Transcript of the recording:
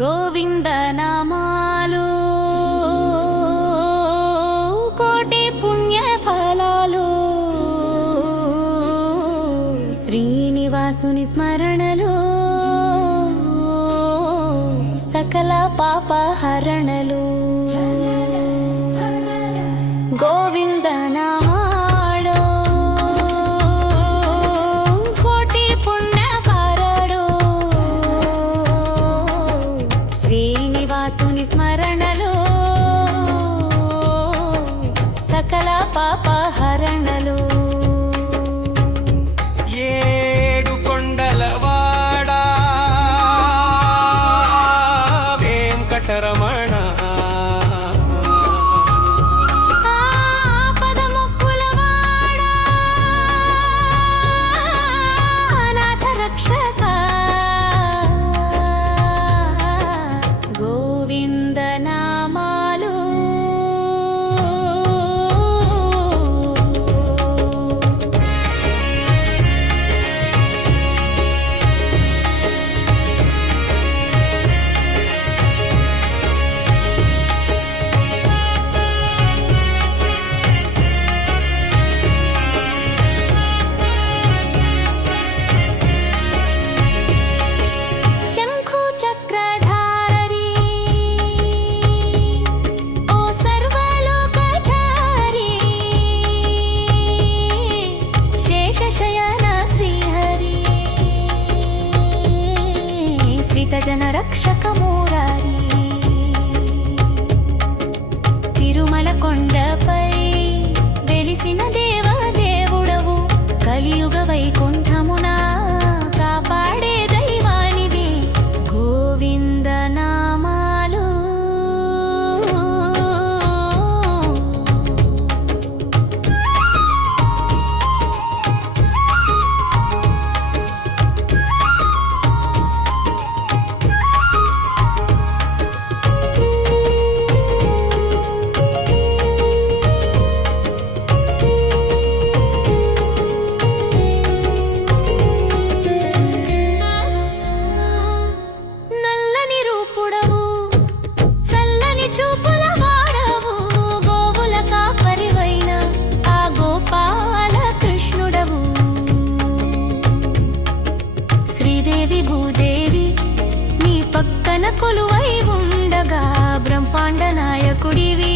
గోవింద నామాలు కోటి పుణ్య ఫలాలు శ్రీనివాసుని స్మరణలు సకల పాప హరణలు గోవింద నామాలు కోటి పుణ్య ఫలాలు శ్రీనివాసుని స్మరణలు సకల పాప హరణలు ఏడు కొండలవాడా వెంకటరమణ జన రక్షక మురారి తిరుమల కొండపై వెలిసిన దేవదేవుడవు కలియుగ వైకుంఠమున కాపాడే దైవానివి గోవింద నామాలు కొలువై ఉండగా బ్రహ్మాండ నాయకుడివి